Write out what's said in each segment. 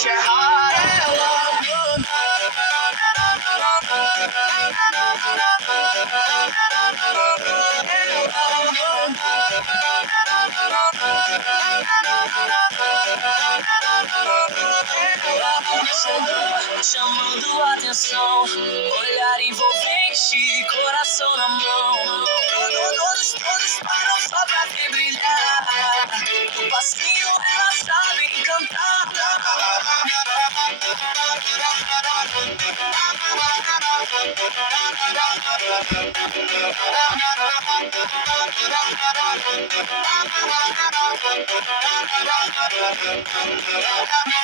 realmente é rara. Ela chegou chamando atenção, olhar envolvente, coração na mão. Todos param só pra ver brilhar. No passinho ela sabe encantar.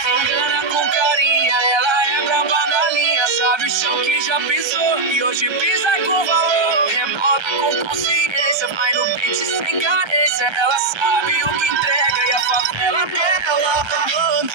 Engana com carinha, ela é brava na linha, sabe o chão que já pisou e hoje pisa com valor. Rebola com consciência, vai no beat sem carência. Ela sabe o que entrega e a favela dela manda.